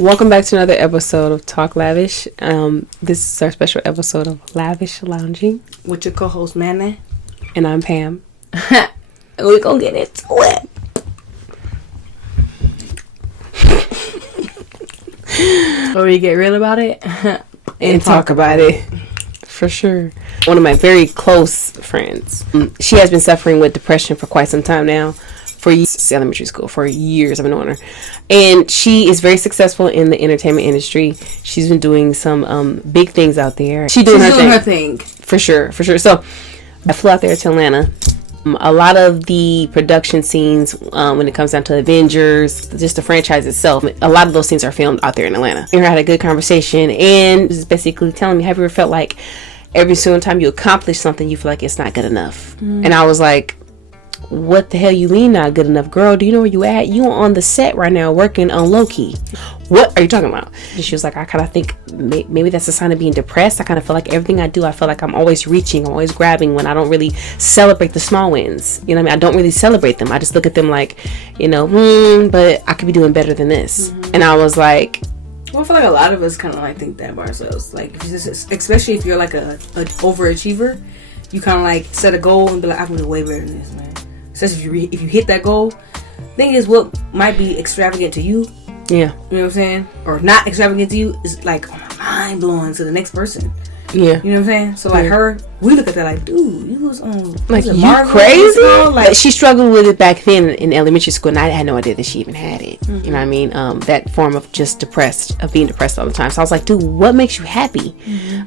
Welcome back to another episode of Talk Lavish. This is our special episode of Lavish Loungin with your co-host Manna, and I'm Pam. We're gonna get into it. Or we get real about it and talk about it. For sure. One of my very close friends, she has been suffering with depression for quite some time now. For elementary school, for years I've known her, and she is very successful in the entertainment industry. She's been doing some big things out there. She's doing her thing for sure. So I flew out there to Atlanta. A lot of the production scenes, when it comes down to Avengers, just the franchise itself, a lot of those scenes are filmed out there in Atlanta. We had a good conversation, and was basically telling me, have you ever felt like every single time you accomplish something, you feel like it's not good enough? And I was like, what the hell you mean not good enough? Girl, do you know where you at? You on the set right now working on low-key. What are you talking about? And she was like, I kind of think maybe that's a sign of being depressed. I kind of feel like everything I do, I feel like I'm always reaching, I'm always grabbing when I don't really celebrate the small wins. You know what I mean? I don't really celebrate them. I just look at them like, but I could be doing better than this. And I was like, well, I feel like a lot of us kind of like think that of ourselves. Like, especially if you're like a overachiever, you kind of like set a goal and be like, I'm gonna do way better than this, man. Especially if you hit that goal. Thing is, what might be extravagant to you, you know what I'm saying, or not extravagant to you, is like mind blowing to the next person. You know what I'm saying? So like her, we look at that like, dude, you was on like, you crazy? Like, she struggled with it back then in elementary school, and I had no idea that she even had it. You know what I mean? That form of just being depressed all the time. So I was like, dude, what makes you happy?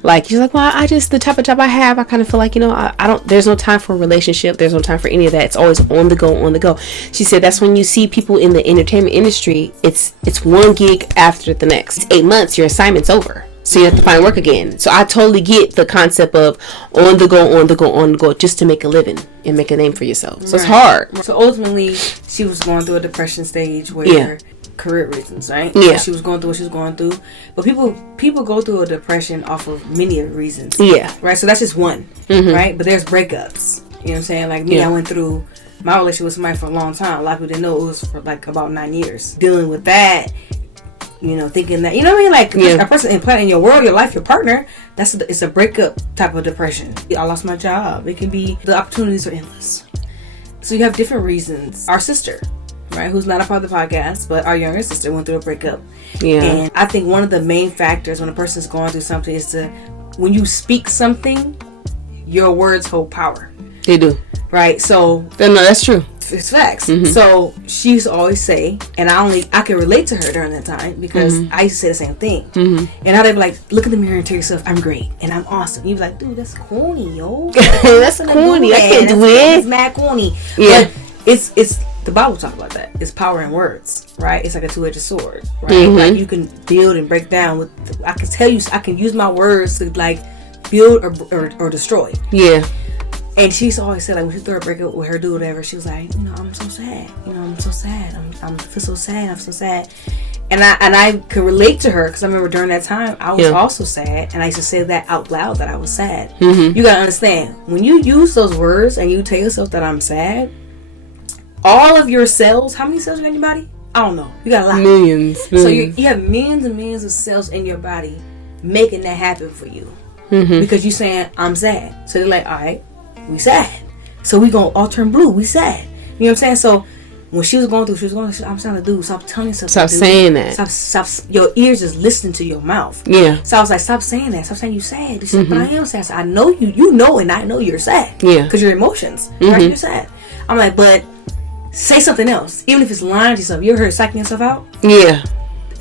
Like, she's like, well, I just, the type of job I have, I kind of feel like, I don't, there's no time for a relationship, there's no time for any of that. It's always on the go. She said that's when you see people in the entertainment industry, it's one gig after the next. 8 months, your assignment's over. So you have to find work again. So I totally get the concept of on the go, just to make a living and make a name for yourself. So it's hard. So ultimately, she was going through a depression stage where career reasons, right? Yeah. So she was going through what she was going through. But people go through a depression off of many reasons. Yeah. Right? So that's just one. Right? But there's breakups. You know what I'm saying? Like me, I went through my relationship with somebody for a long time. A lot of people didn't know it was for like about 9 years. Dealing with that, thinking that, you know what I mean? Like, a person implanting in your world, your life, your partner, it's a breakup type of depression. I lost my job. It can be, the opportunities are endless. So you have different reasons. Our sister, right, who's not a part of the podcast, but our younger sister went through a breakup. And I think one of the main factors when a person's going through something is when you speak something, your words hold power. They do. Right? So. No, that's true. It's facts. So she used to always say, and I can relate to her during that time because I used to say the same thing. And how they'd be like, look in the mirror and tell yourself, I'm great and I'm awesome. You'd be like, dude, that's corny, yo. That's corny. I can't do it. It's mad corny. Yeah. But it's the Bible talk about that. It's power in words, right? It's like a two-edged sword, right? Like you can build and break down I can tell you, I can use my words to like build or destroy. Yeah. And she used to always say, like, when she threw a breakup with her dude or whatever, she was like, I'm so sad. I'm so sad. I feel so sad. I'm so sad. And I could relate to her because I remember during that time, I was also sad. And I used to say that out loud, that I was sad. You got to understand, when you use those words and you tell yourself that I'm sad, all of your cells, how many cells you got in your body? I don't know. You got a lot. Millions. So you have millions and millions of cells in your body making that happen for you. Because you saying, I'm sad. So they're like, all right. We sad, so we gonna all turn blue. We sad. You know what I'm saying? So when she was going through, I'm trying to do. Stop telling yourself. Stop saying that. Stop. Your ears just listening to your mouth. Yeah. So I was like, stop saying that. Stop saying you sad. She said, but I am sad. So I know you. You know, and I know you're sad. Yeah. Because your emotions. Right? You're sad. I'm like, but say something else. Even if it's lying to yourself. You ever heard psyching yourself out? Yeah.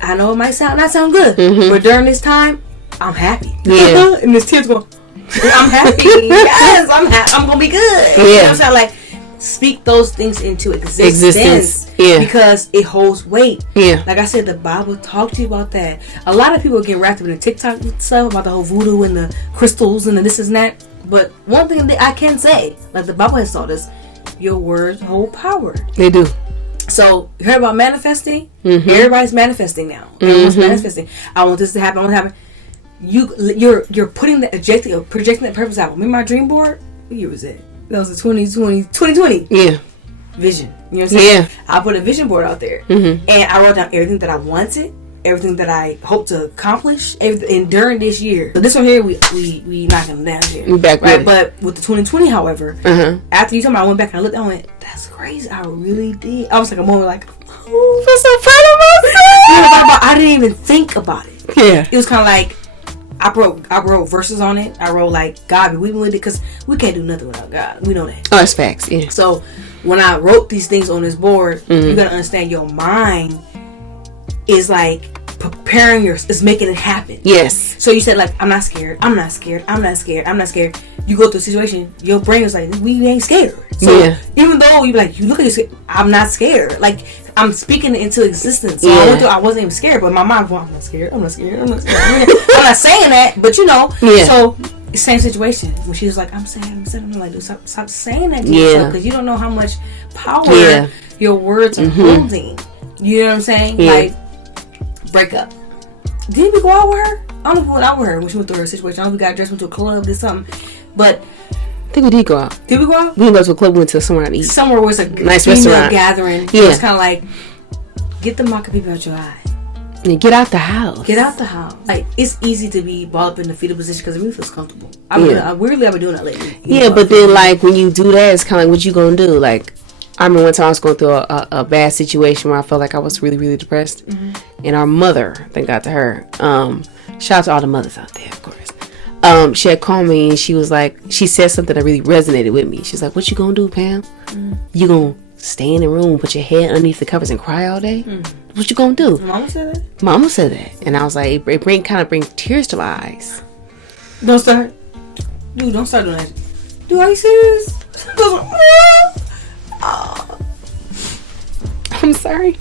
I know it might not sound good, but during this time, I'm happy. Yeah. And this tears going. I'm happy. Yes, I'm gonna be good. Yeah. You know what I'm saying? Like, speak those things into existence. Yeah. Because it holds weight. Yeah. Like I said, the Bible talked to you about that. A lot of people get wrapped up in the TikTok stuff about the whole voodoo and the crystals and the this and that. But one thing that I can say, like the Bible has taught us, your words hold power. They do. So, you heard about manifesting? Everybody's manifesting now. Everyone's manifesting. I want this to happen. I want to happen. You're putting the projecting that purpose out. Remember my dream board? What year was it? That was the 2020. Yeah. Vision. You know what I'm saying? Yeah. I put a vision board out there. And I wrote down everything that I wanted everything that I hope to accomplish and during this year. So this one here, we knocking them down here. Back right? But with the 2020, however, after you told me, I went back and I looked, I went, that's crazy. I really did. I was like a moment like, oh, I'm so proud of myself. I didn't even think about it. Yeah. It was kind of like, I wrote verses on it. I wrote like, God be with me with it, because we can't do nothing without God. We know that. Oh, that's facts. Yeah. So when I wrote these things on this board, you gotta understand your mind is like preparing it's making it happen. Yes. So you said like, I'm not scared. I'm not scared. I'm not scared. I'm not scared. You go through a situation, your brain is like, we ain't scared. So even though you be like, you look at you, I'm not scared. Like, I'm speaking it into existence. So I wasn't even scared, but my mind was, I'm not scared. I'm not scared. I'm not scared. I'm not saying that, but you know. Yeah. So same situation when she was like, I'm sad. I'm like, dude, stop saying that to yourself, because you don't know how much power your words are holding. You know what I'm saying? Like, break up. Did we go out with her? I don't know if we went out with her when she went through her situation. I don't know if we got dressed, went to a club, did something. But I think we did go out. Did we go out? We didn't go to a club. We went to somewhere to eat. Somewhere was a nice restaurant gathering. Yeah. It was kind of like, get the mock people out your eye. And get out the house. Get out the house. Like, it's easy to be balled up in the fetal position because it really feels comfortable. I've been doing that lately. Yeah, but then like when you do that, it's kind of like, what you gonna do? Like, I remember one time I was going through a bad situation where I felt like I was really, really depressed. And our mother, thank God to her, shout out to all the mothers out there, of course. She had called me and she was like, she said something that really resonated with me. She's like, what you gonna do, Pam? You gonna stay in the room, put your head underneath the covers and cry all day? What you gonna do? Mama said that? Mama said that. And I was like, it kind of brings tears to my eyes. Don't start doing that. Dude, are you serious? I'm sorry.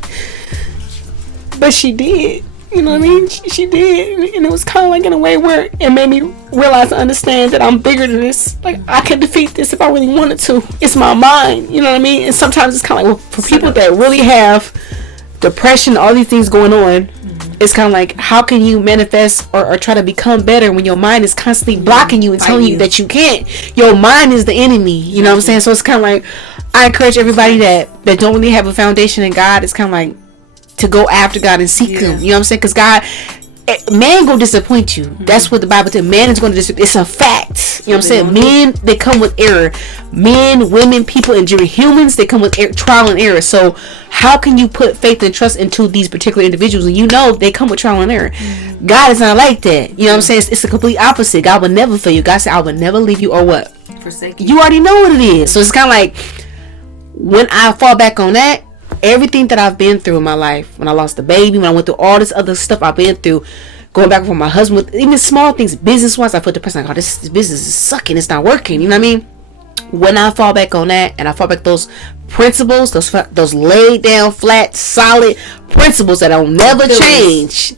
But she did. You know what I mean? She did. And it was kind of like in a way where it made me realize and understand that I'm bigger than this. Like, I can defeat this if I really wanted to. It's my mind. You know what I mean? And sometimes it's kind of like, well, for people that really have depression, all these things going on, it's kind of like, how can you manifest or try to become better when your mind is constantly blocking you and telling you that you can't? Your mind is the enemy. You know what I'm saying? So it's kind of like, I encourage everybody that don't really have a foundation in God. It's kind of like to go after God and seek Him. You know what I'm saying? Because God, man gonna disappoint you. That's what the Bible tells. Man is gonna disappoint. It's a fact. You know what I'm saying? Men, they come with error. Men, women, people, and humans, they come with trial and error. So how can you put faith and trust into these particular individuals and you know they come with trial and error? God is not like that. You know what I'm saying? It's the complete opposite. God will never fail you. God said, I will never leave you or what? Forsake you. You already know what it is. So it's kind of like, when I fall back on that, everything that I've been through in my life, when I lost the baby, when I went through all this other stuff I've been through, going back with my husband, with even small things, business-wise, I felt depressed. Like, oh, this business is sucking. It's not working. You know what I mean? When I fall back on that, and I fall back those principles, those laid down, flat, solid principles that don't never change,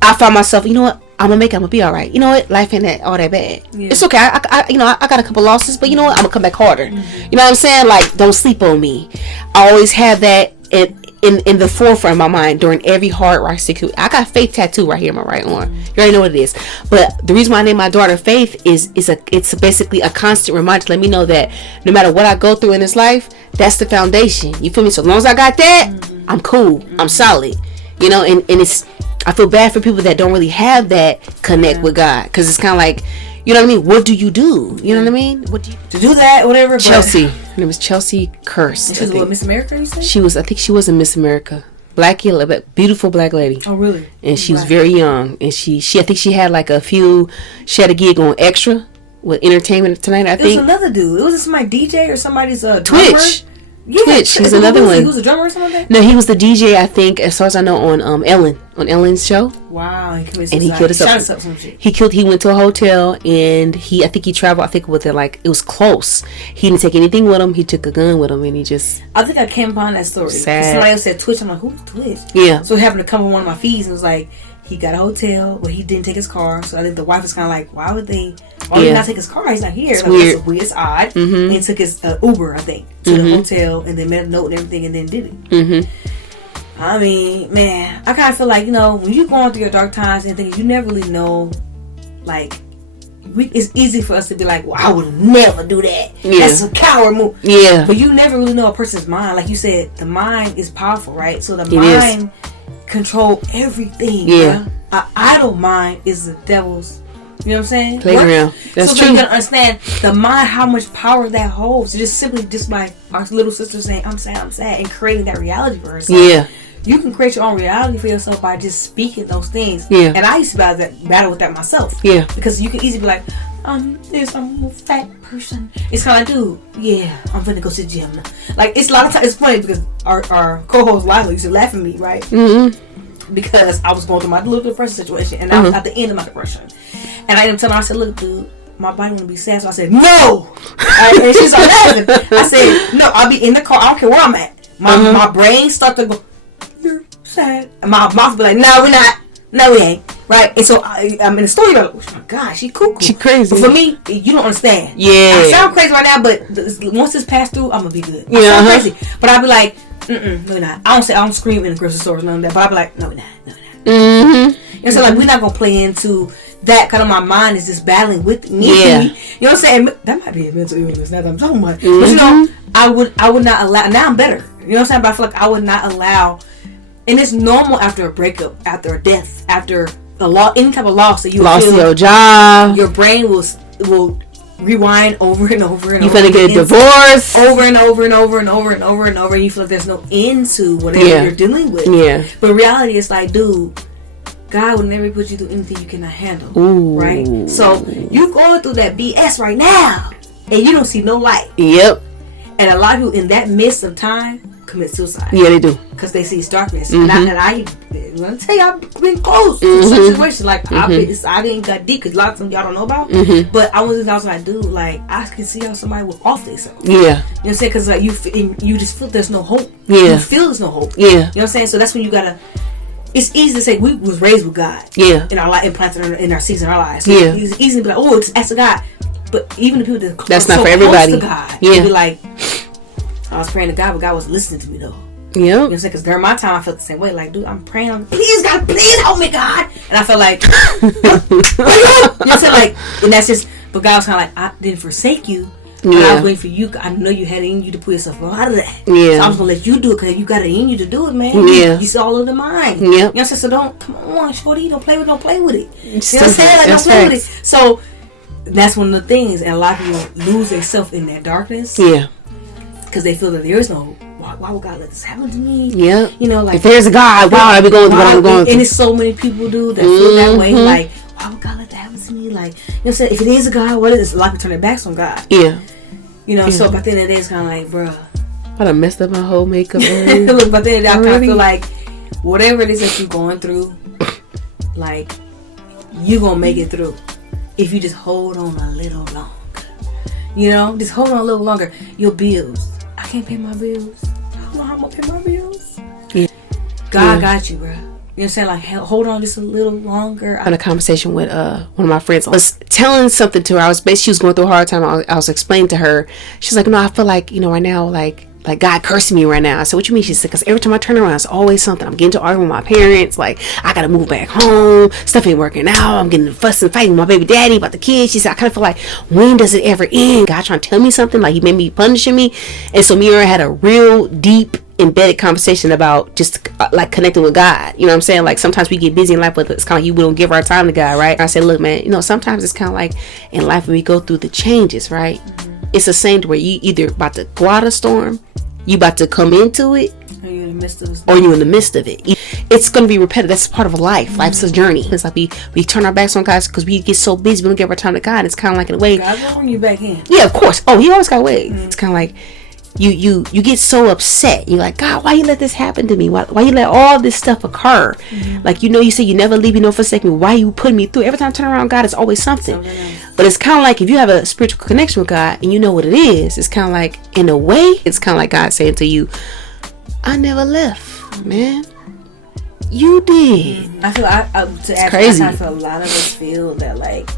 I found myself, you know what? I'm gonna make it. I'm gonna be all right. You know what? Life ain't all that bad. It's okay. I got a couple losses, but you know what? I'm gonna come back harder. You know what I'm saying? Like, don't sleep on me. I always have that in the forefront of my mind during every hard rock secure. I got Faith tattoo right here in my right arm. You already know what it is. But the reason why I named my daughter Faith is it's basically a constant reminder to let me know that no matter what I go through in this life, that's the foundation. You feel me? So as long as I got that, I'm cool. I'm solid. You know, and it's, I feel bad for people that don't really have that connect with God, because it's kind of like, you know what I mean? What do? You know what I mean? What do you to do that? Whatever. Chelsea. Her name was Chelsea Kirst. She was what, Miss America? You said? I think she was a Miss America. Beautiful black lady. Oh, really? And she was very young, and she I think she had like she had a gig on Extra with Entertainment Tonight. I think it was another dude. It was somebody DJ or somebody's Twitch. Drummer? Yeah, Twitch. He's another one. He was a drummer or something like that? No, he was the DJ, I think, as far as I know, on Ellen's show. Wow, he killed himself. He went to a hotel, and I think he traveled, with it, like, it was close. He didn't take anything with him. He took a gun with him, and he just... I think I came upon that story. Sad. Somebody else said Twitch. I'm like, who's Twitch? Yeah. So it happened to come on one of my feeds, and it was like, he got a hotel, but he didn't take his car. So I think the wife was kind of like, why would he not take his car? He's not here. It's like, weird. That's weird. It's odd. And he took his Uber, I think, to the hotel, and then made a note and everything, and then did it. I mean, man, I kind of feel like, you know, when you're going through your dark times and things, you never really know, like, it's easy for us to be like, well, I would never do that. Yeah. That's a coward move. Yeah. But you never really know a person's mind. Like you said, the mind is powerful, right? So the mind control everything. Yeah. An idle mind is the devil's. You know what I'm saying? Playground. That's true. So you gotta understand the mind, how much power that holds. Just simply, just like our little sister saying, "I'm sad," and creating that reality for herself. Yeah. You can create your own reality for yourself by just speaking those things. Yeah. And I used to battle with that myself. Yeah. Because you can easily be like, I'm a fat person. It's kind of like, dude, yeah, I'm finna go to the gym. Like, it's a lot of times, it's funny because our co-host Lila used to laugh at me, right? Mm-hmm. Because I was going through my little depression situation, and I was at the end of my depression. And I ended up telling her, I said, look, dude, my body want to be sad. So I said, no! And she started laughing. I said, no, I'll be in the car. I don't care where I'm at. My brain started to go, you're sad. And my mouth be like, no, we're not. No, we ain't. Right? And so I'm in the story, like, oh my God, she cuckoo. She crazy. But for me, you don't understand. Yeah. I sound crazy right now, but once this passed through, I'm going to be good. Yeah, I sound crazy. But I'll be like, no, we're not. I don't scream in the grocery stores, none of that. But I'll be like, no, we're not. No, we're not. Mm-hmm. And so, like, we're not going to play into that. Kind of my mind is just battling with me. Yeah. You know what I'm saying? That might be a mental illness now that I'm talking about. Mm-hmm. But, you know, I would not allow. Now I'm better. You know what I'm saying? But I feel like I would not allow. And it's normal after a breakup, after a death, after any type of loss that you lost your job. Your brain will rewind over and over and you over. You finna get a divorce over and over and over and over and over and over. And you feel like there's no end to whatever you're dealing with. Yeah. But reality is like, dude, God will never put you through anything you cannot handle. Ooh. Right? So you going through that BS right now, and you don't see no light. Yep. And a lot of people in that midst of time commit suicide. Yeah, they do. Because they see darkness. Mm-hmm. And I'm going to tell you, I've been close to such situations. Like, I didn't got deep because a lot of them y'all don't know about. Mm-hmm. But I was like, dude, like, I can see how somebody was off themselves. Yeah. You know what I'm saying? Because like, you just feel there's no hope. Yeah. You feel there's no hope. Yeah. You know what I'm saying? So that's when you got to. It's easy to say we was raised with God. Yeah. In our life, implanted in our season, in our lives. So yeah. It's easy to be like, oh, it's ask God. But even the people that's not for everybody. Close to God, yeah. Be like, I was praying to God, but God was listening to me though. Yeah. You know what I'm saying? Because during my time, I felt the same way. Like, dude, I'm praying. Please, God, please help me, God. And I felt like, what are you? You know what I'm saying? Like, and that's just, but God was kind of like, I didn't forsake you. Yeah. I was waiting for you. I know you had it in you to pull yourself out of that. Yeah. So I was going to let you do it because you got it in you to do it, man. Yeah. You saw all of the mind. Yeah. You know what I'm saying? So come on, shorty, don't play with it. You know what I'm saying? Like, don't play with it. So that's one of the things. And a lot of people lose themselves in that darkness. Yeah. Because they feel that there is no hope. Why would God let this happen to me? Yeah. You know, like, if there's a God, why would I be going through what I'm going through? And it's so many people do that feel that way. Like, why would God let that happen to me? Like, you know what I'm saying? If it is a God, what is it? A lot of people turn their backs on God. Yeah. You know, so by the end of the day, it's kind of like, bruh. I done messed up my whole makeup. Look, by the end of the day, I kind of feel like whatever it is that you're going through, like, you're going to make it through if you just hold on a little longer. You know, just hold on a little longer. Your bills. I can't pay my bills. I don't know how I'm going to pay my bills. Yeah. God got you, bruh. You know what I'm saying? Like, hold on just a little longer. I had a conversation with one of my friends. I was telling something to her. She was going through a hard time. I was explaining to her. She's like, no, I feel like, you know, right now, like God cursing me right now. I said, what you mean? She said, because every time I turn around, it's always something. I'm getting to arguing with my parents. Like, I got to move back home. Stuff ain't working out. I'm getting fussing and fighting with my baby daddy about the kids. She said, I kind of feel like, when does it ever end? God trying to tell me something. Like, he made me punishing me. And so me and her had a real deep, embedded conversation about just like connecting with God. You know what I'm saying? Like, sometimes we get busy in life, but it's kind of like we don't give our time to God, right? I said, look, man, you know, sometimes it's kind of like in life when we go through the changes, right? Mm-hmm. It's the same to where you either about to go out of a storm, you about to come into it, or you're in the midst of it. It's going to be repetitive. That's part of life. Mm-hmm. Life's a journey. It's like we turn our backs on God because we get so busy, we don't give our time to God. It's kind of like, in a way, God will bring you back in. Yeah, of course. Oh, he always got ways. Mm-hmm. It's kind of like you get so upset. You're like, God, why you let this happen to me? Why you let all this stuff occur? Mm-hmm. Like, you know, you say you never leave me nor forsake me. Why you put me through? Every time I turn around, God, it's always something. But it's kind of like if you have a spiritual connection with God and you know what it is, it's kind of like, in a way, it's kind of like God saying to you, I never left, man. You did. I feel it's crazy. I feel a lot of us feel that, like,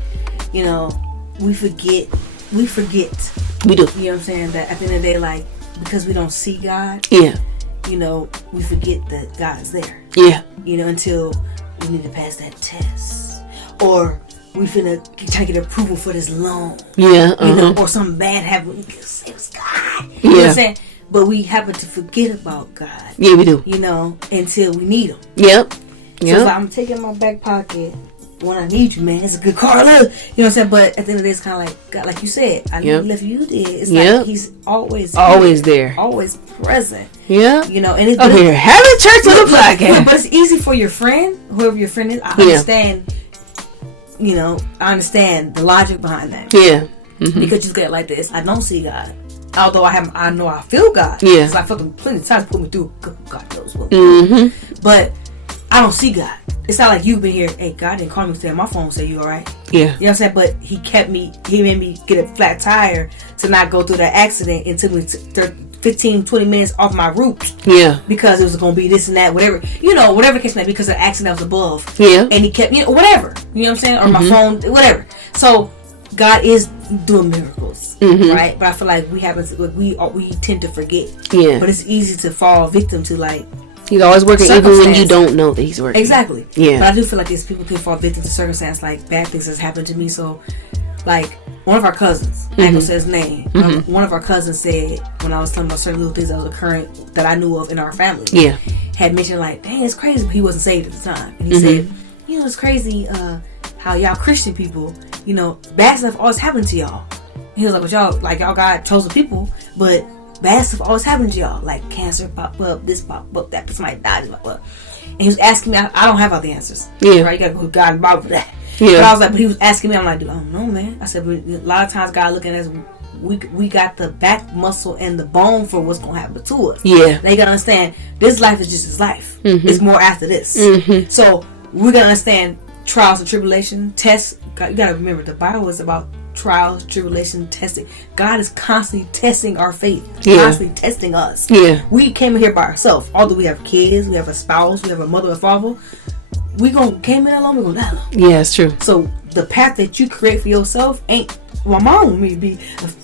you know, we forget. We do. You know what I'm saying? That at the end of the day, like, because we don't see God. Yeah. You know, we forget that God's there. Yeah. You know, until we need to pass that test, or we finna try to get approval for this loan. Yeah. Uh-huh. You know, or something bad happened. We can say it's God. You know what I'm saying? but we happen to forget about God. Yeah, we do. You know, until we need him. Yep. So I'm taking my back pocket when I need you, man. It's a good car, look. You know what I'm saying? But at the end of the day, it's kind of like God, like you said, I never left you there. It's like he's always there, always present. Yeah, you know, and it's here having church with a podcast. But it's easy for your friend, whoever your friend is. I understand. You know, I understand the logic behind that. Yeah, because you get like this. I don't see God, although I know I feel God. Yeah, because I felt him plenty of times put me through. God knows what. But I don't see God. It's not like you've been here. Hey, God didn't call me today on my phone and say you alright. Yeah. You know what I'm saying? But he made me get a flat tire to not go through that accident and took me 15, 20 minutes off my route. Yeah. Because it was going to be this and that, whatever. You know, whatever the case may be, because the accident was above. Yeah. And he kept, whatever. You know what I'm saying? Or my phone, whatever. So, God is doing miracles. Right? But I feel like we tend to forget. Yeah. But it's easy to fall victim to, like, he's always working even when you don't know that he's working. Exactly. Yeah. But I do feel like these people can fall victim to circumstance, like bad things has happened to me. So, like, one of our cousins, I ain't gonna say his name, one of our cousins said, when I was telling about certain little things that was occurring that I knew of in our family, had mentioned like, dang, it's crazy, but he wasn't saved at the time. And he said, it's crazy how y'all Christian people, bad stuff always happened to y'all. And he was like, but y'all God chosen people, but bad stuff always happens to y'all, like cancer pop up, this pop up, that somebody died, this pop up. And he was asking me, I don't have all the answers. Yeah. Right? You gotta go to God and Bible for that. Yeah. But I was like, but he was asking me, I'm like, dude, I don't know, man. I said, but a lot of times God looking at us, we got the back muscle and the bone for what's gonna happen to us. Yeah. Now you gotta understand, this life is just his life. It's more after this. So we're gonna understand trials and tribulation, tests. You gotta remember, the Bible is about trials, tribulation, testing. God is constantly testing our faith, constantly testing us. Yeah, we came in here by ourselves. Although we have kids, we have a spouse, we have a mother and father, we came in alone, we gonna die alone. Yeah, it's true. So the path that you create for yourself ain't. My mom wanted me to be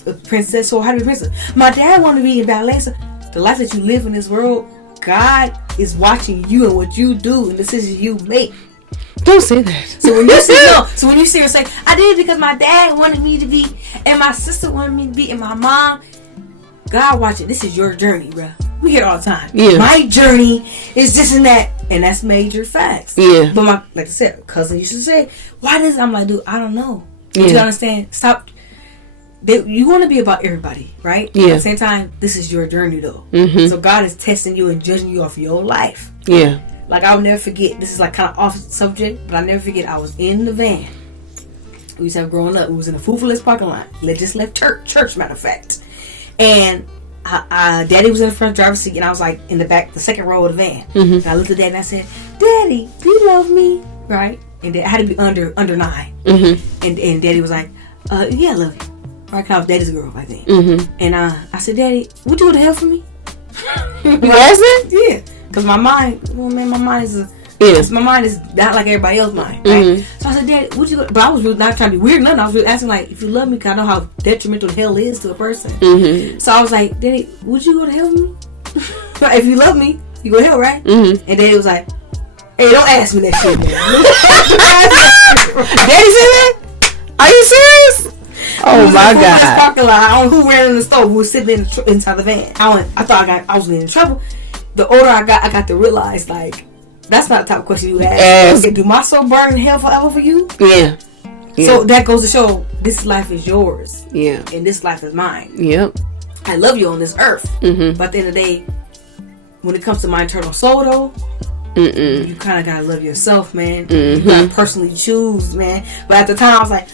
a princess, so how to be a princess. My dad wanted to be in ballet. So the life that you live in this world, God is watching you and what you do and the decisions you make. Don't say that. So when you see her say, I did it because my dad wanted me to be, and my sister wanted me to be, and my mom, God watching. This is your journey, bro. We hear it all the time. Yeah. My journey is this and that, and that's major facts. Yeah. But like I said, cousin used to say, why this? I'm like, dude, I don't know. But you understand? Stop. You want to be about everybody, right? Yeah. At the same time, this is your journey, though. So God is testing you and judging you off your life. Yeah. Like, I'll never forget, this is like kind of off subject, but I'll never forget, I was in the van. We used to have growing up. We was in a Foofalist parking lot. Just left church, matter of fact. And Daddy was in the front driver's seat, and I was like in the back, the second row of the van. And I looked at Daddy and I said, Daddy, do you love me? Right? And I had to be under 9. And Daddy was like, yeah, I love you. Right? Because I was Daddy's girl back then. And I said, Daddy, would you go to hell for me? Was it? Yeah. Because my mind, my mind is my mind is not like everybody else's mind, right? So I said, Daddy, would you go? But I was really not trying to be weird, nothing. I was really asking, like, if you love me, because I know how detrimental hell is to a person. So I was like, Daddy, would you go to hell with me? If you love me, you go to hell, right? And Daddy was like, hey, don't ask me that shit, man. Daddy said that? Are you serious? Oh my God! Parking lot. I don't know who ran in the store. Who was sitting inside the van. I thought I was getting in trouble. The older I got to realize, like, that's not the type of question you ask. Okay, do my soul burn in hell forever for you? Yeah. So that goes to show, this life is yours. Yeah. And this life is mine. Yep. I love you on this earth. But at the end of the day, when it comes to my eternal soul, though, you kind of gotta love yourself, man. You gotta personally choose, man. But at the time, I was like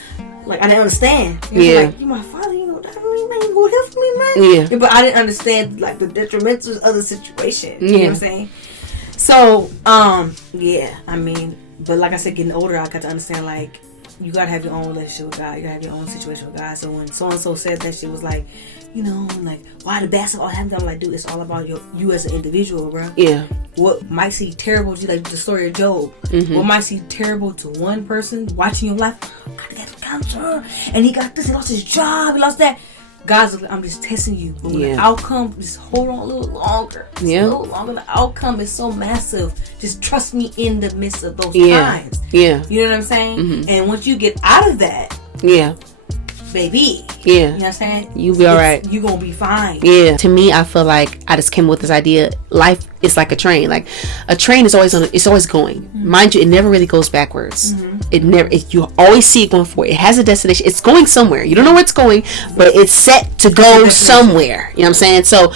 I didn't understand. Like, you my father, you know, man, you gonna help me, man. Yeah. But I didn't understand, like, the detrimentals of the situation. You know what I'm saying? So, yeah, I mean, but like I said, getting older, I got to understand, like, you gotta have your own relationship with God. You gotta have your own situation with God. So when so-and-so said that, shit was like, like, why the bad stuff all happened? I'm like, dude, it's all about you as an individual, bro. Yeah. What might seem terrible to you, like the story of Job. What might seem terrible to one person watching your life, God got cancer, and he got this, he lost his job, he lost that. God's like, I'm just testing you. But when the outcome, just hold on a little longer. A little longer. The outcome is so massive. Just trust me in the midst of those times. Yeah. You know what I'm saying? And once you get out of that, baby, Yeah. You know what I'm saying? You'll be alright. You gonna be fine. Yeah. To me, I feel like I just came with this idea. Life is like a train. Like a train is always it's always going. Mind you, it never really goes backwards. It never. You always see it going forward. It has a destination. It's going somewhere. You don't know where it's going, but it's set to go somewhere. You know what I'm saying? So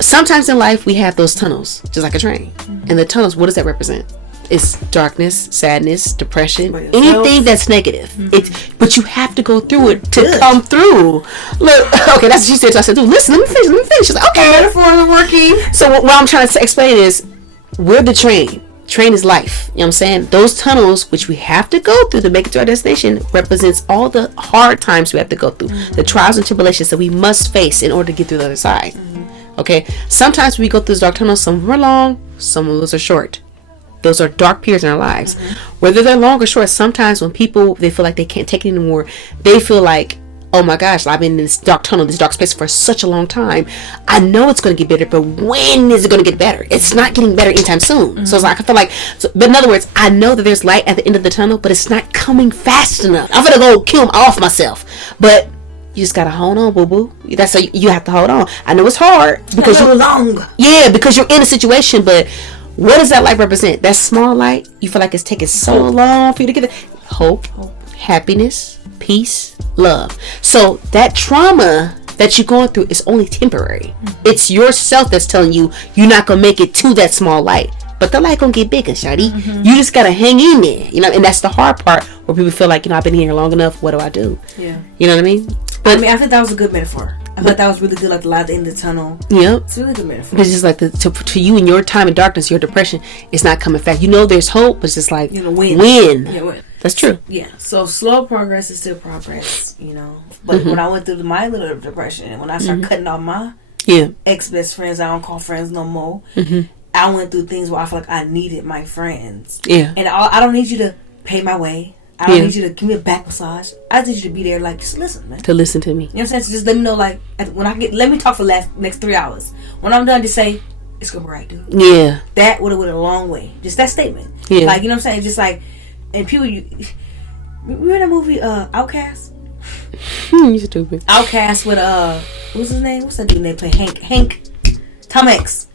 sometimes in life we have those tunnels, just like a train. And the tunnels, what does that represent? It's darkness, sadness, depression, anything that's negative. But you have to go through it to come through. Look, okay, that's what she said. So I said, dude, listen, let me finish. She's like, okay. Metaphor working. So what I'm trying to explain is, we're the train. Train is life. You know what I'm saying? Those tunnels, which we have to go through to make it to our destination, represents all the hard times we have to go through. The trials and tribulations that we must face in order to get through the other side. Okay? Sometimes we go through those dark tunnels. Some of them are long, some of those are short. Those are dark periods in our lives. Whether they're long or short, sometimes when people, they feel like they can't take it anymore, they feel like, oh my gosh, I've been in this dark tunnel, this dark space for such a long time. I know it's going to get better, but when is it going to get better? It's not getting better anytime soon. So it's like, I feel like, but in other words, I know that there's light at the end of the tunnel, but it's not coming fast enough. I'm going to go kill off myself. But you just got to hold on, boo-boo. That's how you have to hold on. I know it's hard. Because you're long. Yeah, because you're in a situation, but what does that light represent? That small light, you feel like it's taking so long for you to get it. Hope, happiness, peace, love. So that trauma that you're going through is only temporary. It's yourself that's telling you you're not going to make it to that small light. But the light going to get bigger, shawty. You just got to hang in there. You know, and that's the hard part where people feel like, I've been here long enough. What do I do? Yeah. You know what I mean? But I think that was a good metaphor. I thought that was really good, like the light at the end of the tunnel. Yep. It's a really good metaphor. It's just like to you in your time of darkness, your depression, it's not coming fast. You know there's hope, but it's just like, win. Yeah, win. That's true. Yeah. So slow progress is still progress, But when I went through my little depression, when I started cutting off my ex-best friends, I don't call friends no more. I went through things where I feel like I needed my friends. Yeah. And I don't need you to pay my way. I don't need you to give me a back massage. I just need you to be there, like, just listen, man. To listen to me. You know what I'm saying? So just let me know, like, let me talk for the next 3 hours. When I'm done, just say, it's gonna be right, dude. Yeah. That would have went a long way. Just that statement. Yeah. Like, you know what I'm saying? Just like, and people, remember that movie, Outcast? You stupid. Outcast with, what's his name? What's that dude name? Play Hank. Tom Hanks.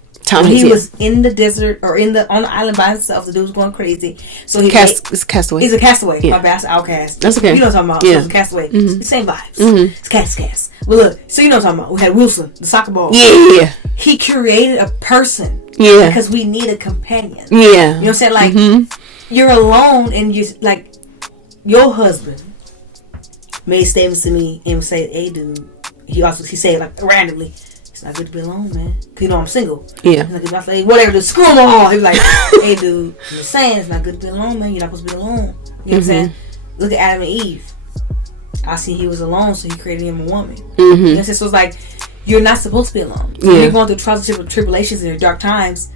He was in the desert or on the island by himself. The dude was going crazy. So it's castaway. He's a castaway. Yeah. My bad, outcast. That's okay. You know what I'm talking about? Yeah. So castaway. The same vibes. It's cast. Well, look. So you know what I'm talking about? We had Wilson, the soccer ball. Yeah. He created a person. Yeah. Because we need a companion. Yeah. You know what I'm saying? Like you're alone and you like your husband made statements to me and say, "Hey, dude." He said like randomly. It's not good to be alone, man. Cause I'm single. Yeah. Like, if I say whatever, just screw them all. He was like, hey, dude, I'm just saying, it's not good to be alone, man. You're not supposed to be alone. You know what I'm saying? Look at Adam and Eve. I seen he was alone, so he created him a woman. You know what I'm saying? So it's like, you're not supposed to be alone. Yeah. When you're going through trials and tribulations in your dark times,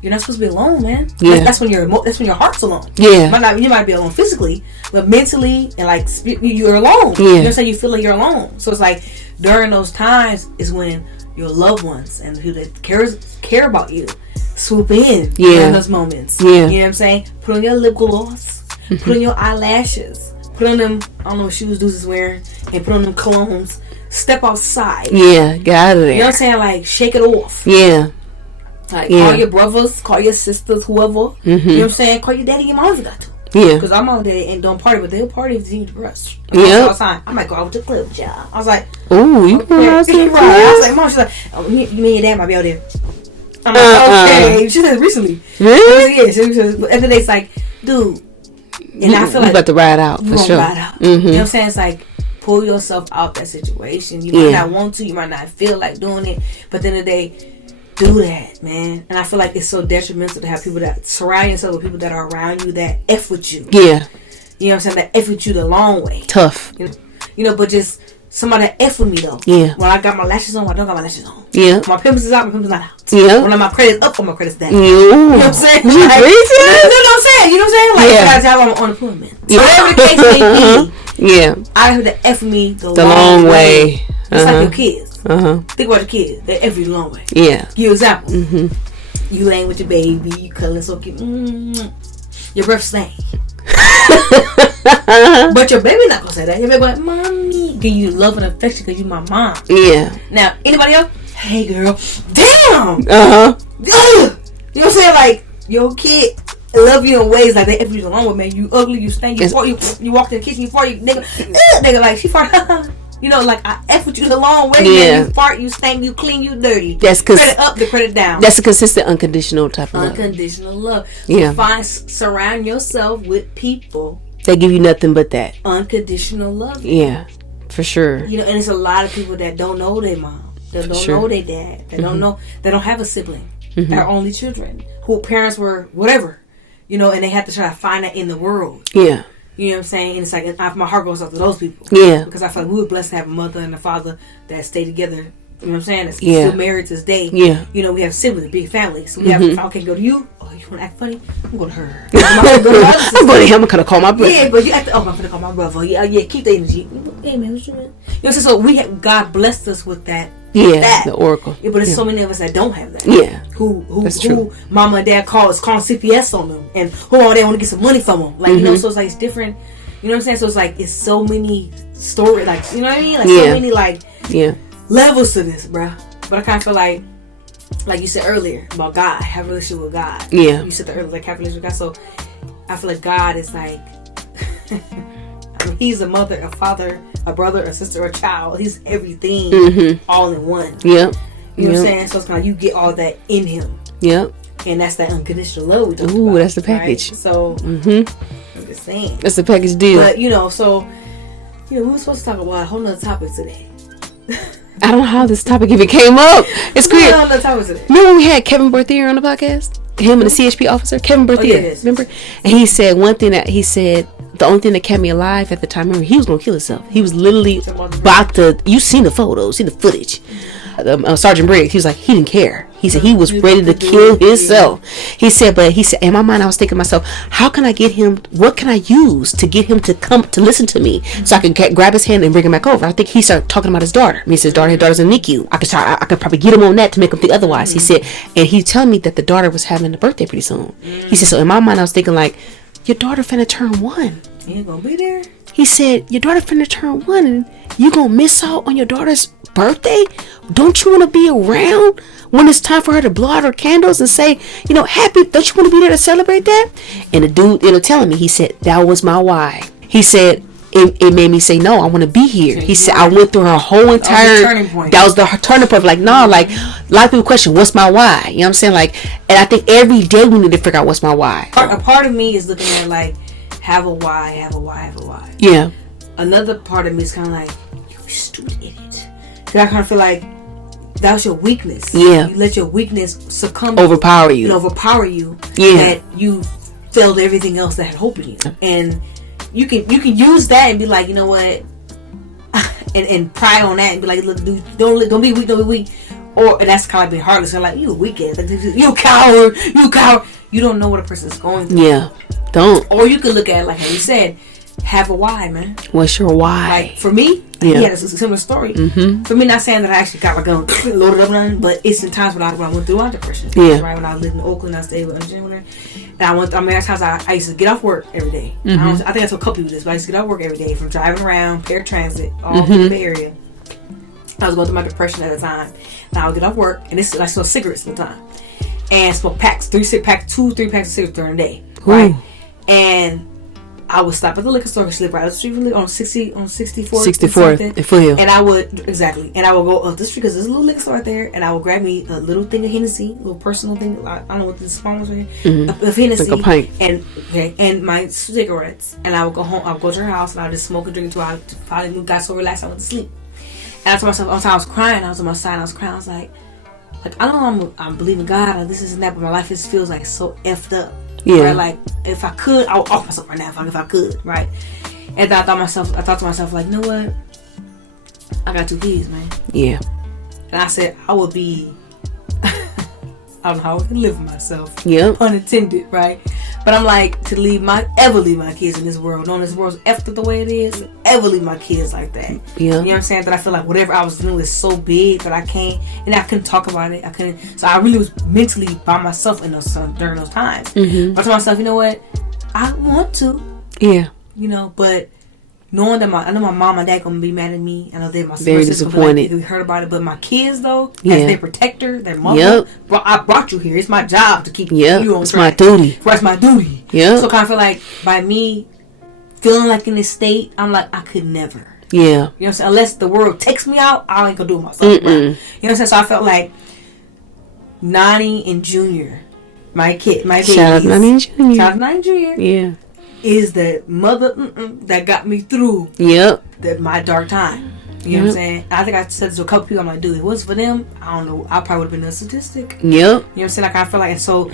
you're not supposed to be alone, man. Yeah. That's when your heart's alone. Yeah. You might be alone physically, but mentally and like you're alone. Yeah. You know what I'm saying? You feel like you're alone. So it's like during those times is when your loved ones and who that care about you swoop in during those moments. Yeah. You know what I'm saying? Put on your lip gloss, put on your eyelashes, put on them, I don't know what shoes Deuce is wearing, and put on them colognes. Step outside. Yeah, get out of there. You know what I'm saying? Like, shake it off. Yeah. Like, call your brothers, call your sisters, whoever. You know what I'm saying? Call your daddy and your mom if you got to. Yeah. Because I'm out there and don't party, but they'll party if they need to brush. Yeah. I might go out with the club, y'all. I was like, oh, you can out to the club. I was like, Mom, she's like, oh, me and your dad might be out there. I'm like, okay. She said recently. Really? Yeah. She said, but after it's like, dude. And I feel like. You got to ride out, for sure. Ride out. You know what I'm saying? It's like, pull yourself out that situation. You might not want to. You might not feel like doing it. But at the end of the day, do that, man. And I feel like it's so detrimental to have people that surround yourself with people that are around you that F with you. Yeah. You know what I'm saying? That F with you the long way. Tough. You know, but just somebody that F with me though. Yeah. When I got my lashes on, I don't got my lashes on. Yeah. When my pimples is out, my pimples not out. Yeah. When my credit's up, my credit's down. You know what I'm saying? You like, crazy? You know what I'm saying? You know what I'm saying? Like, I gotta have on unemployment. So whatever the case may be, yeah. I have to F with me the long way. It's like your kids. Think about your kids. They F you the long way. Yeah. Give you an example. You laying with your baby, you cuddling so cute. Your breath stank. But your baby not gonna say that. Your baby like, mommy, give you love and affection because you my mom. Yeah. Now, anybody else? Hey, girl. Damn. Uh-huh. You know what I'm saying? Like, your kid love you in ways like they if you along with, man. You ugly, you stink, you fart, you walk in the kitchen, you fart, you nigga, nigga, like, she fart. You know, like, I F with you the long way, man. You fart, you stink, you clean, you dirty. That's credit up, the credit down. That's a consistent, unconditional type of love. Unconditional love. So surround yourself with people that give you nothing but that. Unconditional love. Yeah, for sure. You know, and it's a lot of people that don't know their mom. That don't know their dad. That don't know. They don't have a sibling. They're only children. Who parents were whatever. You know, and they have to try to find that in the world. Yeah. You know what I'm saying? And it's like, my heart goes out to those people. Yeah. Because I feel like we were blessed to have a mother and a father that stay together. You know what I'm saying? That's still married to this day. Yeah. You know, we have siblings, big family. So we have, if I can go to you, oh, you want to act funny? I'm going to her. I'm going to him. I'm call my brother. Yeah, but you have to, I'm going to call my brother. Yeah, keep the energy. Hey, man, what you mean? You know what I'm saying? So God blessed us with that. Yeah, the oracle. Yeah, but there's so many of us that don't have that. Yeah, who mama and dad calling CPS on them, and who all they want to get some money from them. Like, you know, so it's like it's different. You know what I'm saying? So it's like it's so many stories. Like, you know what I mean? Like so many levels to this, bruh. But I kind of feel like you said earlier about God, have a relationship with God. Yeah, you said that earlier, like have a relationship with God. So I feel like God is like. I mean, he's a mother, a father, a brother, a sister, a child. He's everything all in one. Yep. You know what I'm saying? So it's kind of you get all that in him. Yep. And that's that unconditional love we talk about. Ooh, that's the package. Right? So I'm just saying. That's the package deal. But, you know, so, we were supposed to talk about a whole nother topic today. I don't know how this topic even came up. It's weird. Whole nother topic today. Remember when we had Kevin Berthier on the podcast? Him and the CHP officer? Kevin Berthier. Remember? And he said one thing that he said, the only thing that kept me alive at the time, remember, he was going to kill himself. He was literally about to, you seen the photos, seen the footage. Sergeant Briggs, he was like, he didn't care. He said he was ready to kill himself. He said, in my mind, I was thinking to myself, how can I get him, what can I use to get him to come to listen to me so I can grab his hand and bring him back over? I think he started talking about his daughter. I mean, his daughter's in NICU. I could probably get him on that to make him think otherwise. He said, and he told me that the daughter was having a birthday pretty soon. He said, so in my mind, I was thinking like, your daughter finna turn 1. You ain't gonna be there. He said, your daughter finna turn 1 and you gonna miss out on your daughter's birthday? Don't you want to be around when it's time for her to blow out her candles and say, you know, happy? Don't you want to be there to celebrate that? And the dude, telling me, he said, that was my why. He said, it made me say, no, I want to be here. He said, I went through her whole entire, that was the turning point. Like, no, like, a lot of people question, what's my why? You know what I'm saying? Like, and I think every day we need to figure out what's my why. A part of me is looking at like, have a why, have a why, have a why. Yeah. Another part of me is kind of like, you stupid idiot. Because I kind of feel like that was your weakness. Yeah. You let your weakness succumb. Overpower you. Overpower you. Yeah. That you failed everything else that had hope in you. And you can use that and be like, you know what? and pry on that and be like, look, dude, don't be weak, don't be weak. Or that's kind of being heartless. And like, you weak ass. Like, you coward. You coward. You don't know what a person's going through. Yeah. Don't. Or you could look at it like how you said, have a why, man. What's your why? Like for me, he had a similar story. For me, not saying that I actually got my gun loaded up and but it's in times when I went through my depression. Yeah. Right when I lived in Oakland, I stayed with her. And there's times I used to get off work every day. I think I told a couple people this, but I used to get off work every day from driving around, paratransit, all through the area. I was going through my depression at the time. And I would get off work, and I smoked cigarettes at the time. And smoke packs, 3 packs of cigarettes during the day. Right? And I would stop at the liquor store, she lived right up the street from on 64th in Foothill. And I would go up the street because there's a little liquor store right there, and I would grab me a little thing of Hennessy, a little personal thing. I don't know what this small was right here. Of Hennessy, like a pint. and my cigarettes, and I would go home. I would go to her house, and I would just smoke and drink until I finally got so relaxed I went to sleep. And I told myself, one time I was crying. I was on my side, I was crying. I was like I don't know, I'm believing God, or this and that, but my life just feels like so effed up. Yeah. Right? Like, if I could, I would off myself right now if I could, right? And I thought to myself, like, you know what? I got 2 kids, man. Yeah. And I said, I would be, I don't know how I can live with myself. Yeah. Unintended, right? But I'm like, to ever leave my kids in this world, knowing this world's effed up the way it is, ever leave my kids like that. Yeah. You know what I'm saying? That I feel like whatever I was doing was so big that I can't, and I couldn't talk about it. I couldn't. So I really was mentally by myself during those times. I told myself, you know what? I want to. Yeah. You know, but knowing that I know my mom and dad gonna be mad at me. I know that my very disappointed. We heard about it, but my kids though, yeah. as their protector, their mother, I brought you here. It's my job to keep you on track. It's my duty. It's my duty. Yeah. So I kind of feel like by me feeling like in this state, I'm like I could never. Yeah. You know what I'm saying? Unless the world takes me out, I ain't gonna do it myself. Right? You know what I'm saying? So I felt like Nani and Junior, my babies. Shout out Nani and Junior. Shout out Nani and Junior. Yeah. Is the mother that got me through my dark time. You know what I'm saying? I think I said this to a couple people. I'm like, dude, if it was for them, I don't know. I probably would have been a statistic. You know what I'm saying? Like, I feel like, and so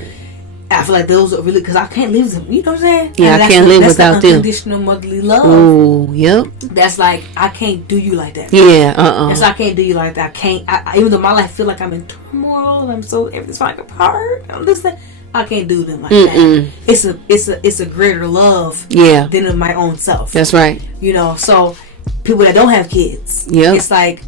I feel like those are really, because I can't live with them. You know what I'm saying? Yeah, I can't live without them. Unconditional motherly love. Oh, yep. That's like, I can't do you like that. Yeah, That's I can't do you like that. I can't, even though my life feel like I'm in turmoil and I'm so, everything's falling apart. I'm listening. I can't do them like that. It's a greater love than my own self. That's right. You know, so people that don't have kids, it's like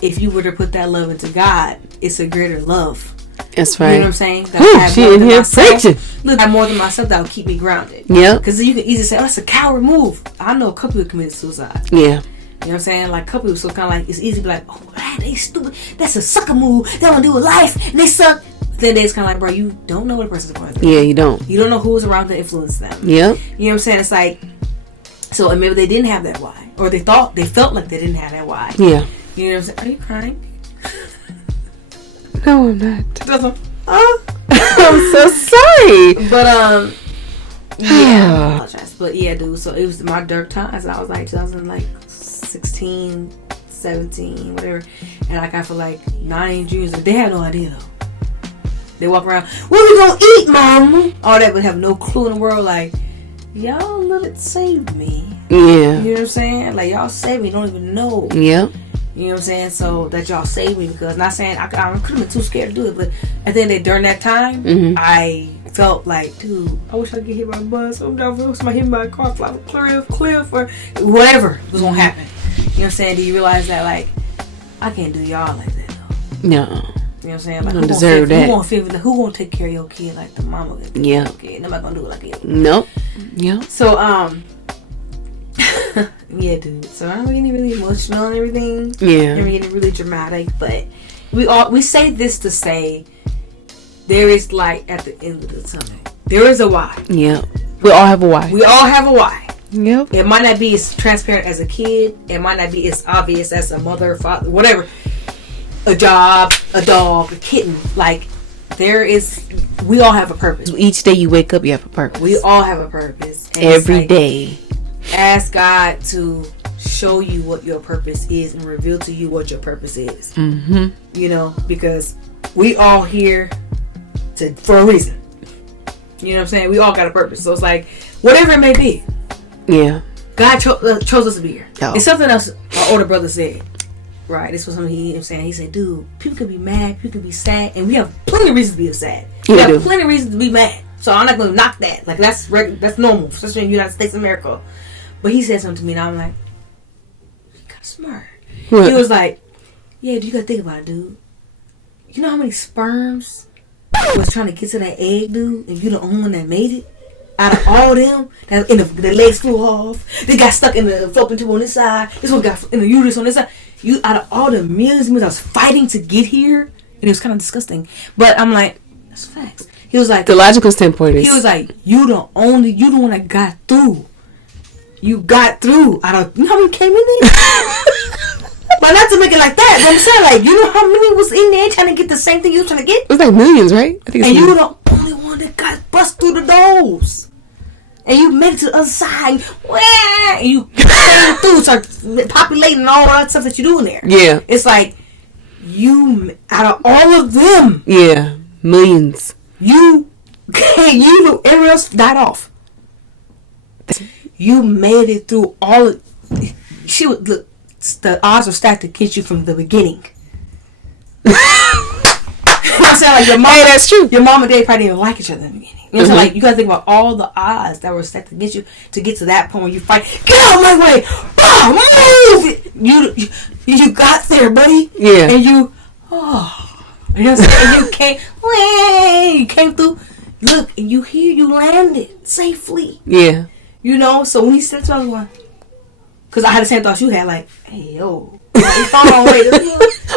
if you were to put that love into God, it's a greater love. That's right. You know what I'm saying? That she in here preaching. Look, I have more than myself that will keep me grounded. Yeah. Because you can easily say, "Oh, that's a coward move." I know a couple who committed suicide. Yeah. You know what I'm saying? Like a couple people, so kind of like it's easy to be like, "Oh, they stupid. That's a sucker move. They don't do with life. And they suck." Then it's kind of like, bro, you don't know what a person's going through. Yeah, you don't. You don't know who was around to influence them. Yep. You know what I'm saying? It's like, so maybe they didn't have that why, or they felt like they didn't have that why. Yeah. You know what I'm saying? Are you crying? No, I'm not. Oh, I'm so sorry. But yeah, I apologize. But yeah, dude. So it was my dark times, and I was like 2016, 17, whatever. And like I feel like 9 juniors, they had no idea though. They walk around, what we gonna eat, mom? All that, would have no clue in the world. Like, y'all let it save me. Yeah. You know what I'm saying? Like, y'all saved me, don't even know. Yep. You know what I'm saying? So that y'all saved me, because not saying I could have been too scared to do it, but at the end of the day, during that time, I felt like, dude, I wish I could get hit by a bus. I'm down for somebody hit me by a car, fly a cliff, or whatever was gonna happen. You know what I'm saying? Do you realize that, like, I can't do y'all like that though? No. You know what I'm saying? Like, don't deserve that. Who gonna take care of your kid like the mama gonna take care of your kid? Nobody gonna do it like you. Nope. Yeah. So yeah, dude. So I'm getting really emotional and everything. Yeah. And we're getting really dramatic, but we say this to say there is light at the end of the tunnel. There is a why. Yeah. We all have a why. We all have a why. Yep. It might not be as transparent as a kid. It might not be as obvious as a mother, father, whatever. A job, a dog, a kitten. Like, we all have a purpose. Each day you wake up, you have a purpose. We all have a purpose. And every day. Ask God to show you what your purpose is and reveal to you what your purpose is. Mm-hmm. You know, because we all here for a reason. You know what I'm saying? We all got a purpose. So it's like, whatever it may be. Yeah. God chose us to be here. Oh. It's something else my older brother said. Right, this was something he was saying. He said, dude, people can be mad, people can be sad, and we have plenty of reasons to be sad. We have plenty of reasons to be mad. So I'm not going to knock that. Like, that's normal, especially in the United States of America. But he said something to me, and I'm like, he got smart. What? He was like, yeah, you got to think about it, dude. You know how many sperms was trying to get to that egg, dude, and you the only one that made it? Out of all them, the legs flew off. They got stuck in the fallopian tube on this side. This one got in the uterus on this side. You, out of all the millions and millions I was fighting to get here, and it was kind of disgusting. But I'm like, that's facts. He was like, the logical standpoint is, he was like, you the one that got through. You got through. Out of, you know how many came in there? But not to make it like that. But I'm saying, like, you know how many was in there trying to get the same thing you were trying to get? It was like millions, right? I think. And you were the only one that got bust through the doors. And you made it to the other side. And you came through, start populating all that stuff that you do in there. Yeah. It's like, you, out of all of them. Yeah. Millions. Everyone else died off. You made it through all of, look, the odds were stacked against you from the beginning. You know what I'm saying? Like, your mom, hey, that's true. Your mom and dad probably didn't like each other in the beginning. You know what I'm saying? Like, you gotta think about all the odds that were stacked against you to get to that point where you fight. Get out of my way! Move! You got there, buddy. Yeah. And you, you know what I'm saying? And you came through. Look, and you landed safely. Yeah. You know, so when he stepped out, I was like, Because I had the same thoughts you had, like, hey, yo. Oh, wait. What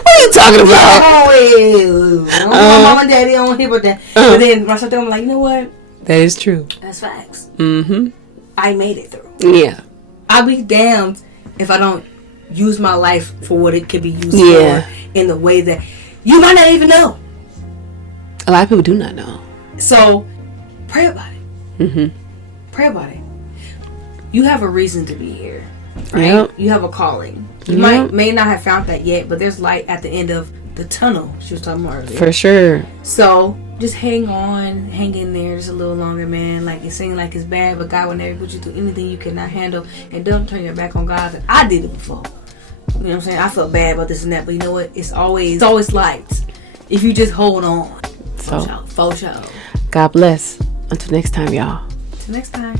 are you talking about? Oh, wait. My mom and daddy don't hear about that. But then when I started, I'm like, you know what? That is true. That's facts. Mm-hmm. I made it through. Yeah. I'll be damned if I don't use my life for what it could be used for in the way that you might not even know. A lot of people do not know. So, pray about it. Mm-hmm. Pray about it. You have a reason to be here. Right? Yep. You have a calling. You may not have found that yet, but there's light at the end of the tunnel she was talking about earlier. For sure. So, just hang on. Hang in there just a little longer, man. Like, it seems like it's bad, but God will never put you through anything you cannot handle. And don't turn your back on God. I did it before. You know what I'm saying? I felt bad about this and that, but you know what? It's always light. If you just hold on. So, faux show. God bless. Until next time, y'all. Until next time.